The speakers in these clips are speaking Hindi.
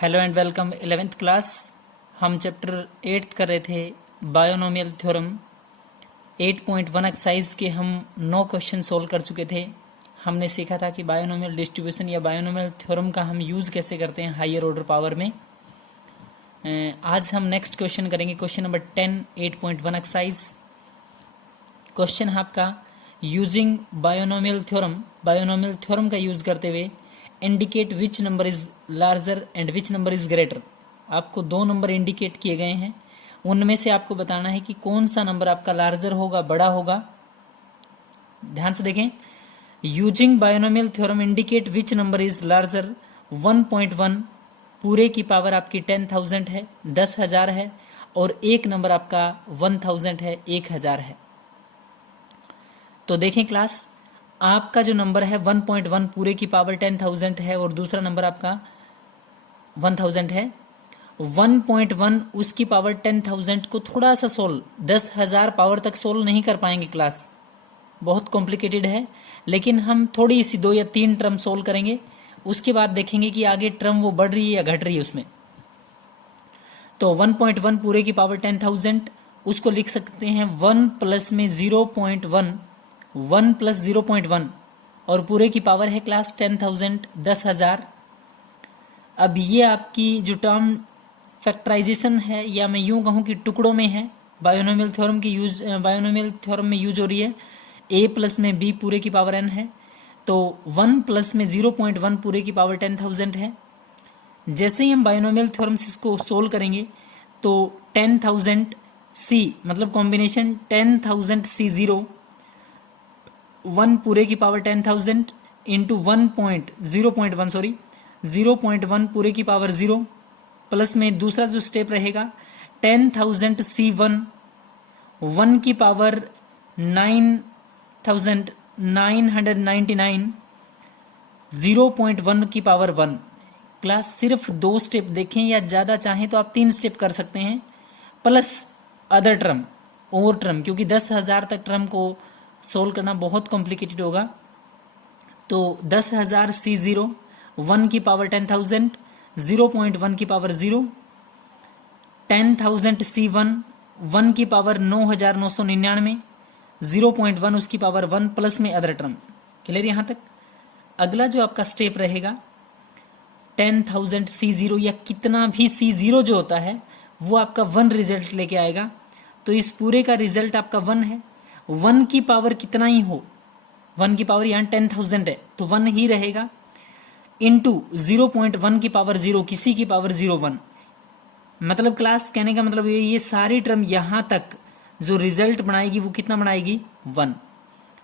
Hello and welcome 11th class. हम चैप्टर 8 कर रहे थे बायोनोमियल थ्योरम। 8.1 एक्सरसाइज के हम 9 क्वेश्चन सोल्व कर चुके थे। हमने सीखा था कि बायोनोमियल डिस्ट्रीब्यूशन या बायोनोमियल थ्योरम का हम यूज़ कैसे करते हैं हायर ऑर्डर पावर में। आज हम नेक्स्ट क्वेश्चन करेंगे, क्वेश्चन नंबर 10 8.1 एक्सरसाइज। क्वेश्चन है आपका, यूजिंग बायोनोमियल थ्योरम का यूज़ करते हुए indicate which number is larger and which number is greater. आपको दो नंबर इंडिकेट किए गए हैं, उनमें से आपको बताना है कि कौन सा नंबर आपका लार्जर होगा, बड़ा होगा। ध्यान से देखें, using binomial theorem indicate which number is larger. 1.1 पूरे की पावर आपकी 10,000 है, 10,000 है, और एक नंबर आपका 1000 है, 1000 है। तो देखें क्लास, आपका जो नंबर है 1.1 पूरे की पावर 10,000 है और दूसरा नंबर आपका 1000 है। 1.1 उसकी पावर 10,000 को थोड़ा सा सोल्व, 10,000 पावर तक सोल्व नहीं कर पाएंगे क्लास, बहुत कॉम्प्लिकेटेड है। लेकिन हम थोड़ी सी 2 या 3 टर्म सोल्व करेंगे, उसके बाद देखेंगे कि आगे टर्म वो बढ़ रही है या घट रही है उसमें। तो 1.1 पूरे की पावर 10,000, उसको लिख सकते हैं 1 प्लस में 0.1, 1 प्लस 0.1 और पूरे की पावर है क्लास 10,000, 10,000। अब ये आपकी जो टर्म फैक्टराइजेशन है, या मैं यूं कहूं कि टुकड़ों में है, बायोनोमियल थ्योरम में यूज हो रही है। a प्लस में b पूरे की पावर n है, तो 1 प्लस में 0.1 पूरे की पावर 10,000 है। जैसे ही हम बायोनोमियल थ्योरम से इसको सोल्व करेंगे तो 10,000 c मतलब कॉम्बिनेशन 10,000 c0, 1 पूरे की पावर 10,000 इंटू 0.1 पूरे की पावर 0 प्लस में दूसरा जो स्टेप रहेगा 10,000 c1, 1 की पावर 9,999, 0.1 की पावर 1। क्लास सिर्फ 2 स्टेप देखें, या ज़्यादा चाहें तो आप 3 स्टेप कर सकते हैं, प्लस अदर टर्म और टर्म, क्योंकि 10,000 तक टर्म को सोल्व करना बहुत कॉम्प्लिकेटेड होगा। तो 10,000 c0, 1 की पावर 10,000, 0.1 की पावर 0, 10,000 c1, 1 की पावर 9,999, 0.1 उसकी पावर 1 प्लस में अदर टर्म। क्लियर यहाँ तक? अगला जो आपका स्टेप रहेगा 10,000 c0, या कितना भी c0 जो होता है वो आपका 1 रिजल्ट लेके आएगा। तो इस पूरे का रिजल्ट आपका 1 है। 1 की पावर कितना ही हो, 1 की पावर यहाँ 10,000 है तो 1 ही रहेगा, इंटू 0.1 की पावर 0, किसी की पावर 0.1। मतलब क्लास कहने का मतलब ये सारी टर्म यहाँ तक जो रिजल्ट बनाएगी वो कितना बनाएगी, 1।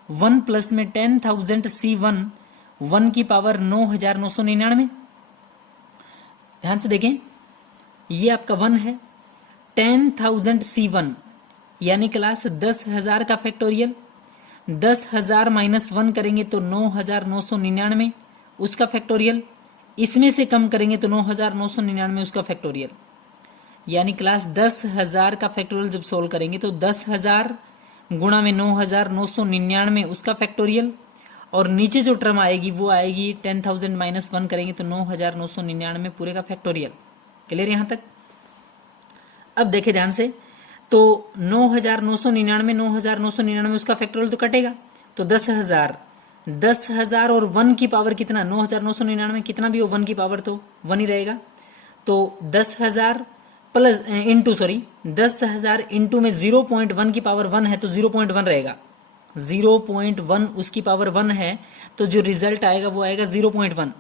1 प्लस में 10,000 c1, 1 की पावर 9,999। ध्यान से देखें, ये आपका 1 है। 10,000 c1 यानी क्लास 10,000 का फैक्टोरियल, 10,000 माइनस 1 करेंगे तो 9,999 उसका फैक्टोरियल, इसमें से कम करेंगे तो 9,999 उसका फैक्टोरियल। यानी क्लास 10,000 का फैक्टोरियल जब सोल्व करेंगे तो 10,000 गुणा में 9,999 उसका फैक्टोरियल, और नीचे जो टर्म आएगी वो आएगी 10,000 माइनस 1 करेंगे तो 9,999 पूरे का फैक्टोरियल। क्लियर यहाँ तक? अब देखें ध्यान से, तो 9,999 उसका फैक्टोरियल तो कटेगा, तो 10,000 और 1 की पावर कितना, 9,999 कितना भी हो 1 की पावर तो 1 ही रहेगा। तो 10,000 प्लस इंटू 10,000 इंटू में 0.1 की पावर 1 है तो 0.1 रहेगा, 0.1 उसकी पावर 1 है, तो जो रिजल्ट आएगा वो आएगा 0.1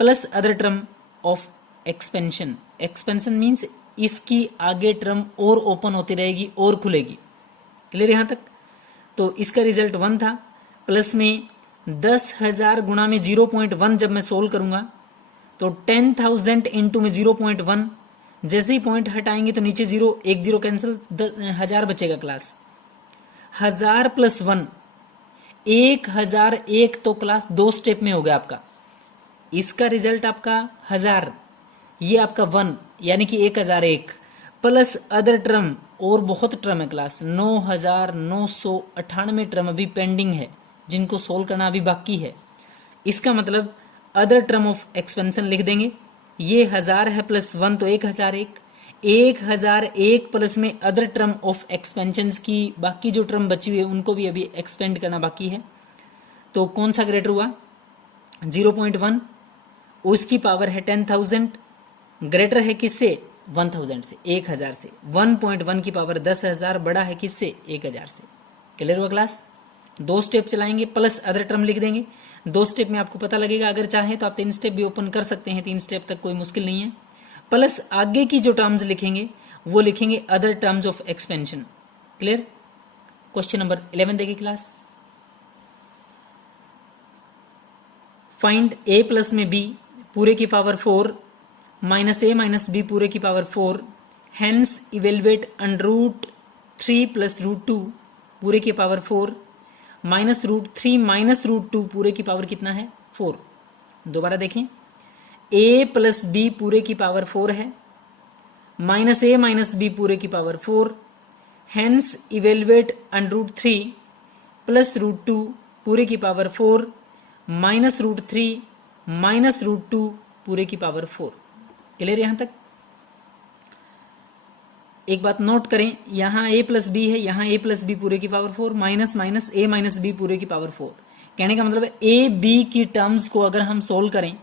plus other term of expansion. Expansion means इसकी आगे टर्म और ओपन होती रहेगी और खुलेगी। क्लियर यहाँ तक? तो इसका रिजल्ट 1 था, प्लस में 10,000 गुणा में 0.1 जब मैं सोल्व करूंगा तो 10,000 इंटू में 0.1, जैसे ही पॉइंट हटाएंगे तो नीचे 0, 1 0 कैंसिल, 10,000 बचेगा क्लास। 1000 प्लस 1, 1,001 तो क्लास 2 स्टेप में हो गया आपका। इसका रिजल्ट आपका 1000, ये आपका 1 यानी कि 1,001 प्लस अदर टर्म, और बहुत टर्म है क्लास, 9,998 टर्म अभी पेंडिंग है जिनको सोल्व करना अभी बाकी है। इसका मतलब अदर टर्म ऑफ एक्सपेंशन लिख देंगे, ये 1000 है प्लस 1 तो 1001, 1001 प्लस में अदर टर्म ऑफ एक्सपेंशन की बाकी जो टर्म बची हुई है उनको भी अभी एक्सपेंड करना बाकी है। तो कौन सा ग्रेटर हुआ? 0.1, उसकी पावर है 10,000, ग्रेटर है किससे? 1000 से, 1000 से। 1.1 की पावर 10,000 बड़ा है किससे? 1000 से। क्लियर हुआ क्लास? 2 स्टेप चलाएंगे प्लस अदर टर्म लिख देंगे। 2 स्टेप में आपको पता लगेगा, अगर चाहे तो आप 3 स्टेप भी ओपन कर सकते हैं, 3 स्टेप तक कोई मुश्किल नहीं है। प्लस आगे की जो टर्म्स लिखेंगे वो लिखेंगे other terms of expansion. Clear? Question number 11 देखिए क्लास। फाइंड a प्लस में b पूरे की power 4 minus a minus b पूरे की पावर 4, हेंस इवेलुएट √3 प्लस √2 पूरे की पावर 4 माइनस √3 माइनस √2 पूरे की पावर कितना है? 4। दोबारा देखें, a प्लस b पूरे की पावर 4 है, माइनस a माइनस b पूरे की पावर 4, हेंस इवेलुएट √3 प्लस √2 पूरे की पावर 4 माइनस √3 माइनस √2 पूरे की पावर 4। क्लियर यहां तक? एक बात नोट करें, यहां a प्लस बी है, यहां a प्लस बी पूरे की power 4 minus minus a minus b पूरे की पावर 4। कहने का मतलब है a b की टर्म्स को अगर हम सोल्व करें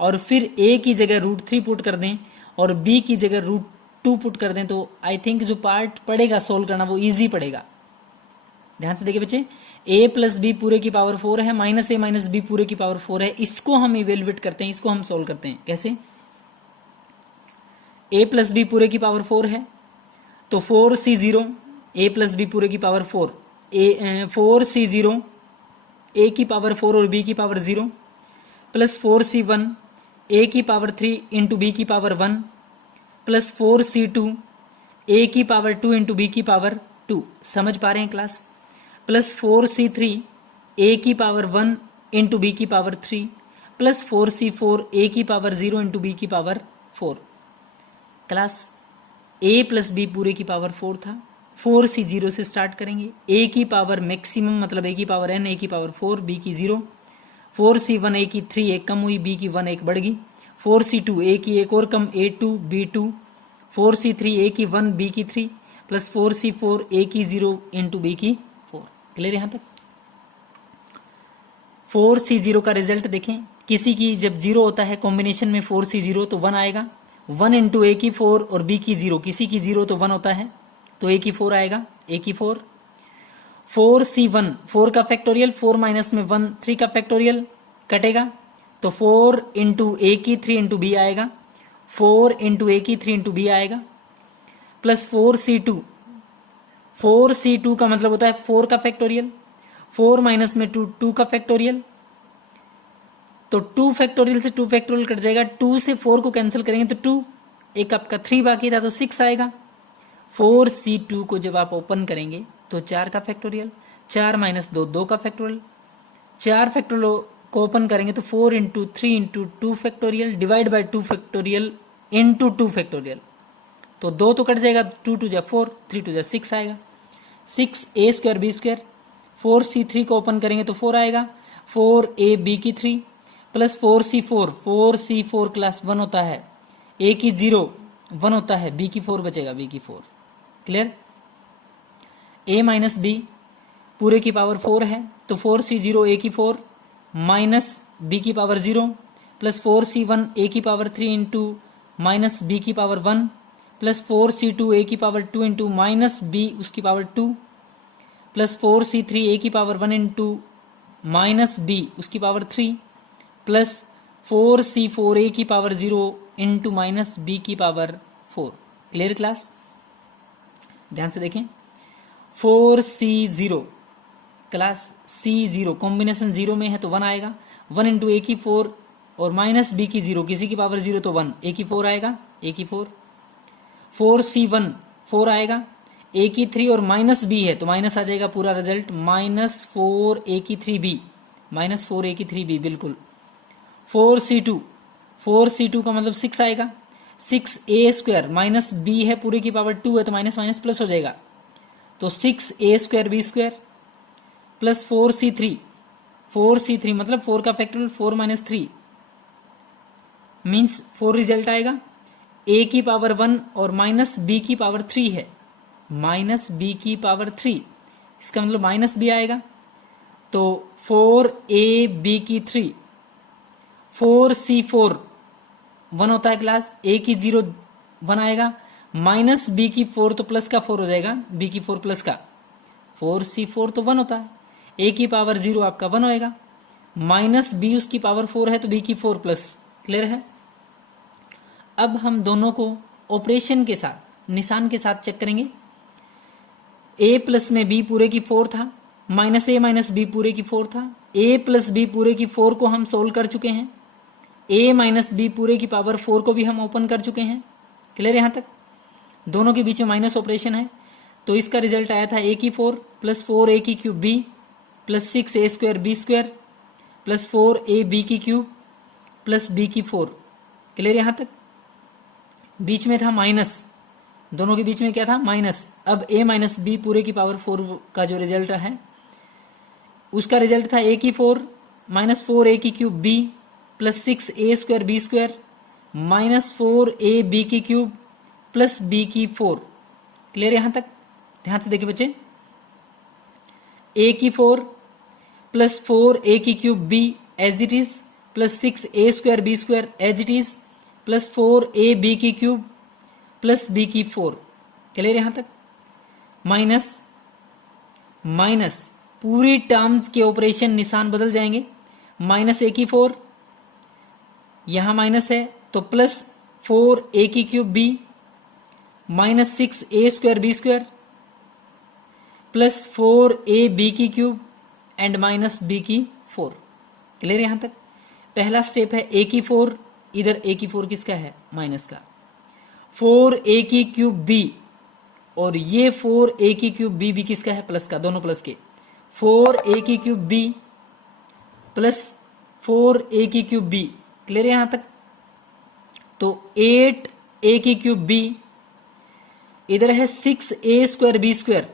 और फिर a की जगह √3 पुट कर दें और b की जगह √2 पुट कर दें तो आई थिंक जो पार्ट पड़ेगा सोल्व करना वो इजी पड़ेगा। ध्यान से देखिए बच्चे, a प्लस बी पूरे की पावर 4 है, माइनस a माइनस बी पूरे की पावर 4 है, इसको हम इवेलुएट करते हैं, इसको हम सोल्व करते हैं। कैसे? a प्लस बी पूरे की पावर 4 है तो 4c0 a प्लस बी पूरे की पावर 4, 4c0 a की पावर 4 और b की पावर 0 प्लस 4c1 a की पावर 3 इंटू बी की पावर 1 प्लस 4c2 a की पावर 2 इंटू बी की पावर 2। समझ पा रहे हैं क्लास? प्लस 4c3 a की पावर 1 इंटू बी की पावर 3 प्लस 4c4 a की पावर 0 इंटू बी की power 4। Class a plus b पूरे की पावर 4 था, 4c0 से स्टार्ट करेंगे, a की पावर मैक्सिमम मतलब a की पावर n, a की पावर 4, b की 0, 4c1 a की 3 एक कम हुई, b की 1 एक बढ़ गई, 4c2 a की एक और कम, a2 b2, 4c3 a की 1 b की 3 प्लस 4c4 a की 0 इंटू बी की 4। क्लियर यहां तक? 4c0 का रिजल्ट देखें, किसी की जब 0 होता है कॉम्बिनेशन में 4c0 तो 1 आएगा, 1 इंटू a की 4 और b की 0, किसी की 0 तो 1 होता है तो a की 4 आएगा, a की 4, 4c1 4 का फैक्टोरियल, 4 माइनस में 1 3 का फैक्टोरियल कटेगा तो 4 इंटू a की 3 इंटू बी आएगा, 4 इंटू a की 3 इंटू बी आएगा प्लस 4c2, 4c2 का मतलब होता है 4 का फैक्टोरियल, 4 माइनस में 2 2 का फैक्टोरियल, तो 2 फैक्टोरियल से 2 फैक्टोरियल कट जाएगा, 2 से 4 को कैंसिल करेंगे तो 2, एक आपका 3 बाकी था तो 6 आएगा। 4c2 को जब आप ओपन करेंगे तो 4 का फैक्टोरियल, 4 माइनस 2 2 का फैक्टोरियल, 4 फैक्टोरियल को ओपन करेंगे तो 4 into 3 into 2 factorial divide by 2 factorial into 2 factorial, तो 2 तो कट जाएगा, 2 टू जा 4, 3 टू जा 6 आएगा, 6a square b square, 4c3 को ओपन करेंगे तो 4 आएगा, 4ab की 3 प्लस 4c4, 4c4 क्लास 1 होता है, a की 0 1 होता है, b की 4 बचेगा, b की 4। क्लियर? a माइनस b पूरे की पावर 4 है तो 4c0 a की 4 माइनस b की पावर 0 प्लस 4c1 a की पावर 3 इंटू माइनस b की पावर 1 प्लस 4c2 a की पावर 2 इंटू माइनस b उसकी पावर 2 प्लस 4c3 a की पावर 1 इंटू माइनस b उसकी पावर 3 प्लस 4c4 a की पावर 0 इंटू माइनस b की पावर 4। Clear class? ध्यान से देखें, 4c0 क्लास c0 कॉम्बिनेशन 0 में है तो 1 आएगा, 1 इंटू a की 4 और माइनस b की 0, किसी की पावर 0 तो 1, a की 4 आएगा, a की 4, 4c1 4 आएगा, a की 3 और माइनस b है तो माइनस आ जाएगा पूरा रिजल्ट, माइनस 4 a की 3b, माइनस 4 a की 3b बिल्कुल, 4c2, 4c2 का मतलब 6 आएगा, 6a स्क्वायर माइनस b है पूरे की पावर 2 है तो माइनस माइनस प्लस हो जाएगा, तो 6a square b square plus 4c3, 4c3 मतलब 4 का फैक्टोरियल 4 माइनस 3, मीन्स 4 रिजल्ट आएगा। a की पावर 1 और माइनस b की पावर 3 है, माइनस b की पावर 3, इसका मतलब माइनस b आएगा। तो 4ab की 3, 4c4 1 होता है क्लास, a की 0 1 आएगा, माइनस b की 4 तो प्लस का 4 हो जाएगा, b की 4 प्लस का 4c4 तो 1 होता है, a की पावर 0 आपका 1 होएगा, माइनस b उसकी पावर 4 है तो b की 4 प्लस। क्लियर है। अब हम दोनों को ऑपरेशन के साथ, निशान के साथ चेक करेंगे। a प्लस में b पूरे की 4 था, माइनस a माइनस b पूरे की 4 था, a प्लस b पूरे की 4 को हम सोल्व कर चुके हैं, a माइनस b पूरे की पावर 4 को भी हम ओपन कर चुके हैं। क्लियर यहां तक। दोनों के बीच में माइनस ऑपरेशन है, तो इसका रिजल्ट आया था a की 4 प्लस 4a की cube b plus 6a square b square plus 4ab की क्यूब प्लस b की 4। क्लियर यहां तक। बीच में था माइनस, दोनों के बीच में क्या था, माइनस। अब a माइनस बी पूरे की पावर 4 का जो रिजल्ट है उसका रिजल्ट था a की 4 माइनस 4a की cube b plus 6a square b square minus 4ab की क्यूब प्लस b की 4। क्लियर यहां तक। ध्यान से देखिए बच्चे, a की 4 प्लस 4a की cube b as it is plus 6a square b square as it is plus 4ab की क्यूब प्लस b की 4। क्लियर यहां तक। माइनस माइनस पूरी टर्म्स के ऑपरेशन निशान बदल जाएंगे। माइनस a की 4 यहां माइनस है तो प्लस 4a की cube b minus 6a square b square plus 4ab की क्यूब एंड माइनस b की 4। क्लियर यहां तक। पहला स्टेप है a की 4, इधर a की 4 किसका है, माइनस का, 4a की क्यूब b और ये 4a की क्यूब b भी किसका है, प्लस का, दोनों प्लस के, 4a की क्यूब b प्लस 4a की क्यूब b। क्लियर यहां तक। तो 8a की क्यूब b, इधर है 6a स्क्वायर b स्क्वायर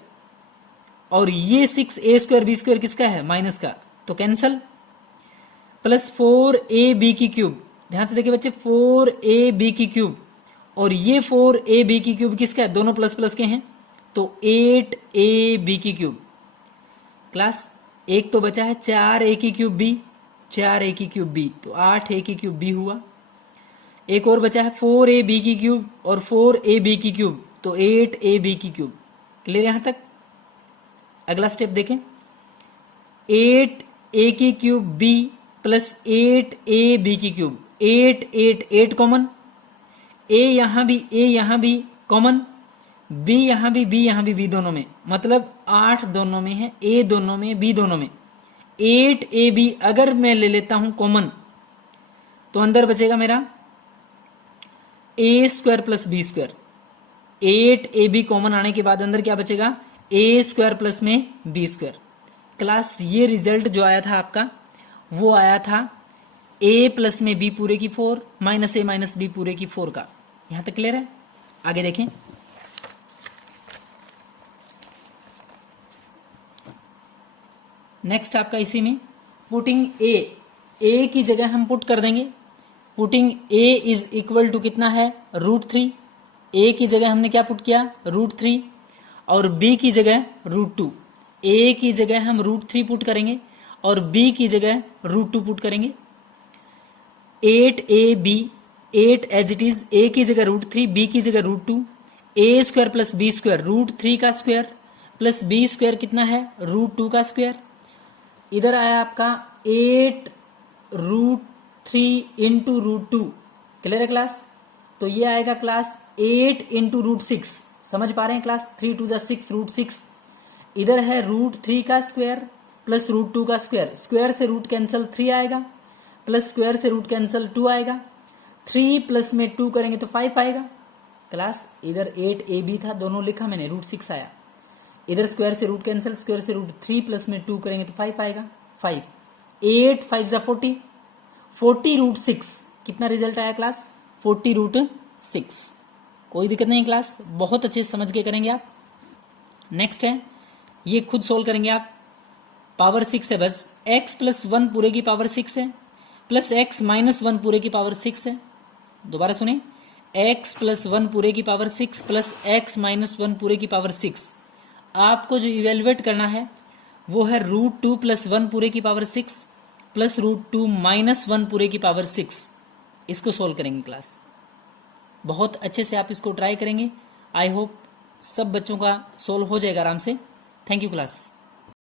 और ये 6a स्क्वायर b स्क्वायर किसका है, माइनस का, तो कैंसल, प्लस 4ab की क्यूब। ध्यान से देखिए बच्चे, 4ab की क्यूब और ये 4ab की क्यूब किसका है, दोनों प्लस प्लस के हैं, तो 8ab की क्यूब। क्लास एक तो बचा है 4a की क्यूब b, 4a की क्यूब b, तो 8a की क्यूब b हुआ। एक और बचा है 4ab की क्यूब और 4ab की क्यूब, तो 8ab की क्यूब। क्लियर यहां तक। अगला स्टेप देखें, 8a की क्यूब b प्लस 8ab की क्यूब, 8 8 8 कॉमन, a यहां भी कॉमन, b यहां भी b दोनों में, मतलब 8 दोनों में है, a दोनों में, b दोनों में। 8ab अगर मैं ले लेता हूं कॉमन तो अंदर बचेगा मेरा a square plus b square. 8ab common आने के बाद अंदर क्या बचेगा, a स्क्वायर प्लस में b स्क्वायर। क्लास ये रिजल्ट जो आया था आपका वो आया था a प्लस में b पूरे की 4 माइनस a माइनस b पूरे की 4 का। यहां तक क्लियर है। आगे देखें, नेक्स्ट आपका इसी में पुटिंग a की जगह हम पुट कर देंगे। Putting a is equal to कितना है, √3। a की जगह हमने क्या पुट किया, √3 और b की जगह √2। a की जगह हम √3 पुट करेंगे और b की जगह √2 पुट करेंगे। 8ab 8 as it is, a की जगह √3 b की जगह √2, a square plus b square √3 का स्क्वायर प्लस b स्क्वायर कितना है, √2 का स्क्वायर। इधर आया आपका 8 √3 इंटू √2। क्लियर है क्लास। तो ये आएगा क्लास 8 इंटू √6। समझ पा रहे हैं क्लास, 3 2 6 √6। इधर है √3 का स्क्वायर प्लस √2 का स्क्वायर, स्क्वायर से रूट कैंसल 3 आएगा प्लस स्क्वायर से रूट कैंसल 2 आएगा, 3 प्लस में 2 करेंगे तो 5 आएगा। क्लास इधर 8ab था, दोनों लिखा मैंने, √6 आया। इधर स्क्वायर से रूट कैंसल, स्क्वायर से √3 प्लस में 2 करेंगे तो 5 आएगा, 5। 8 5 40, 40 √6 कितना रिजल्ट आया क्लास, 40 √6। कोई दिक्कत नहीं क्लास, बहुत अच्छे से समझ के करेंगे आप। नेक्स्ट है, ये खुद सोल्व करेंगे आप। पावर 6 है बस, x प्लस 1 पूरे की पावर 6 है प्लस x माइनस 1 पूरे की पावर 6 है दोबारा सुने, x प्लस 1 पूरे की पावर 6 प्लस x माइनस 1 पूरे की पावर 6। आपको जो इवेल्युएट करना है वो है √2 प्लस 1 पूरे की पावर 6 प्लस √2 माइनस 1 पूरे की पावर 6। इसको सोल्व करेंगे क्लास, बहुत अच्छे से आप इसको ट्राई करेंगे। आई होप सब बच्चों का सोल्व हो जाएगा आराम से। Thank you class.